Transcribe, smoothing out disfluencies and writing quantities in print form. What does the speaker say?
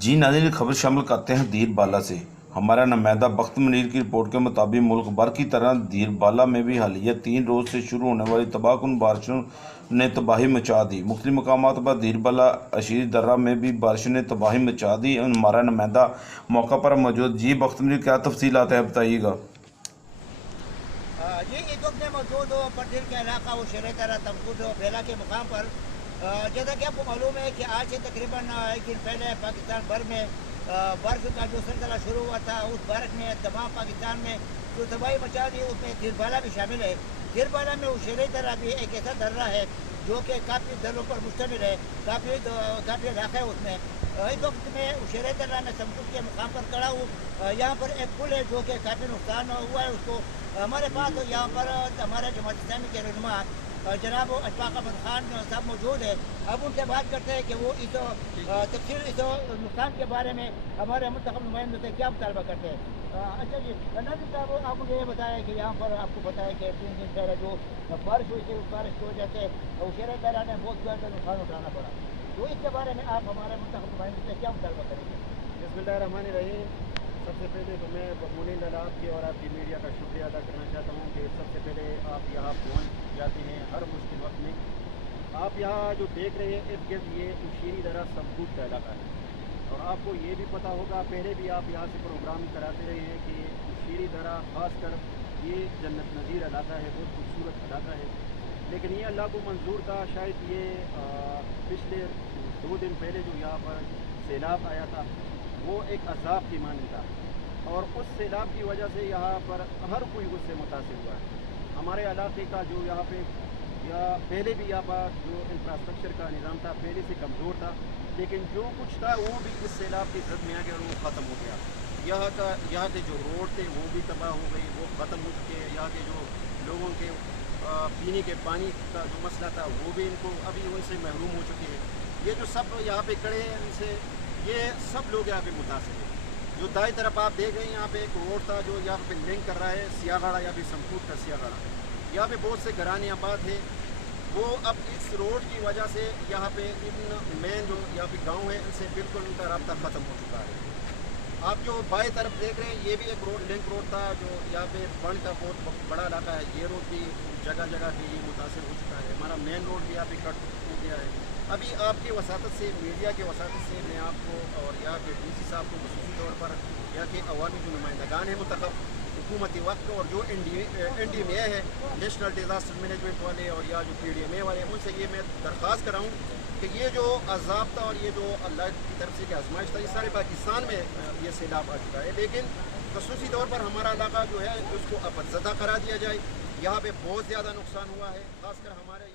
जी नाज़रीन, खबर शामिल करते हैं धीरबाला से। हमारा नुमाइंदा बख्त मुनीर की रिपोर्ट के मुताबिक मुल्क भर की तरह धीरबाला में भी हालिया 3 रोज़ से शुरू होने वाली तबाहकुन बारिशों ने तबाही मचा दी। मुख्तलिफ मकामात पर धीरबाला अशीर दर्रा में भी बारिशों ने तबाही मचा दी। हमारा नुमाइंदा मौका पर मौजूद। जी बख्त मुनीर, क्या तफसीलात है, बताइएगा। जी इस वक्त मैं मौजूद हूँ पटदिल के इलाका वो शहर तरह तमकुद बेला के मुकाम पर। जैसा कि आपको मालूम है कि आज से तकरीबन एक दिन पहले पाकिस्तान भर में बारिश का जो सिलसिला शुरू हुआ था, उस बारिश में तमाम पाकिस्तान में जो तबाही मचा दी उसमें धीरबाला भी शामिल है। धीरबाला में उशेरे दर्रा भी एक ऐसा दर्रा है जो कि काफ़ी दर्रों पर मुश्तमिल है, काफ़ी इलाका है उसमें। इस वक्त मैं उशेरे दर्रा में समकुद के मुकाम पर खड़ा हूँ। यहाँ पर एक पुल है जो कि काफ़ी नुकसान हुआ है उसको। हमारे पास यहाँ पर हमारे जमात इस्लामी के रहनुमा जनाब अशफाक अहमद खान साहब मौजूद है। अब उनसे बात करते हैं कि वो इस तफसील इस नुकसान के बारे में हमारे मुंतखब नुमाइंदों से क्या मुतालबा करते हैं। अच्छा जी नाज़रीन साहब, आप मुझे ये बताया कि यहाँ पर आपको बताया कि 3 दिन पहले जो बारिश हुई थी, उस बारिश की वजह से उशेरे दर्रा ने बहुत ज़्यादा नुकसान उठाना पड़ा, तो इसके बारे में आप हमारे मुंतखब नुमाइंदों से क्या मुतालबा करेंगे। बिस्मिल्लाहिर्रहमानिर्रहीम। सबसे पहले तो मैं मुनीर लाल आपकी और आपकी मीडिया का शुक्रिया अदा करना चाहता हूँ कि सबसे पहले आप यहाँ पहुँच जाते हैं हर मुश्किल वक्त में। आप यहाँ जो देख रहे हैं इर्द गिर्द ये उशीरी दर्रा समकुद का इलाका है, और आपको ये भी पता होगा, पहले भी आप यहाँ से प्रोग्राम कराते रहे हैं कि उशीरी दर्रा खासकर ये जन्नत नज़ीर इलाका है, बहुत खूबसूरत इलाका है। लेकिन ये अल्लाह को मंजूर था, शायद ये पिछले 2 दिन पहले जो यहाँ पर सैलाब आया था वो एक अज़ाब की मानी था, और उस सैलाब की वजह से यहाँ पर हर कोई उससे मुतासिर हुआ है। हमारे इलाके का जो यहाँ पे या पहले भी यहाँ पर जो इंफ्रास्ट्रक्चर का निज़ाम था पहले से कमज़ोर था, लेकिन जो कुछ था वो भी इस सैलाब की जद में आ गया और वो ख़त्म हो गया। यहाँ के जो रोड थे वो भी तबाह हो गई, वो ख़त्म हो चुके हैं। यहाँ के जो लोगों के पीने के पानी का जो मसला था वो भी इनको अभी उनसे महरूम हो चुके हैं। ये जो सब यहाँ पे खड़े हैं इनसे ये सब लोग यहाँ पे मुतासिर हैं। जो दाई तरफ आप देख रहे हैं यहाँ पे एक रोड था जो यहाँ पे लिंक कर रहा है सियागाड़ा या फिर समकुद का सियागाड़ा। यहाँ पे बहुत से घराने आबाद है, वो अब इस रोड की वजह से यहाँ पे इन मेन जो यहाँ पे गांव है इनसे बिल्कुल उनका रास्ता ख़त्म हो चुका है। आप जो बाएं तरफ देख रहे हैं ये भी एक रोड लिंक रोड था जो यहाँ पे बन का बहुत बड़ा इलाका है। ये रोड भी जगह जगह पे ये मुतासिर हो चुका है। हमारा मेन रोड भी यहाँ पे कट हो गया है। अभी आपकी वसातत से, मीडिया के वसातत से मैं आपको और यहाँ के DC साहब को खसूसी तौर पर यहाँ के अवामी जो नुमाइंदगान हैं मुतखब हुकूमती वक्त और जो NDMA है नेशनल डिज़ास्टर मैनेजमेंट वाले और या जो PDMA वाले, उनसे ये मैं दरख्वास्त कराऊँ कि ये जो अज़ाब था और ये जो अल्लाह की तरफ से आजमाइश था ये सारे पाकिस्तान में ये सैलाब आ चुका है, लेकिन खसूसी तौर पर हमारा इलाका जो है उसको अफज़दा करा दिया जाए। यहाँ पे बहुत ज़्यादा नुकसान हुआ है, खासकर हमारे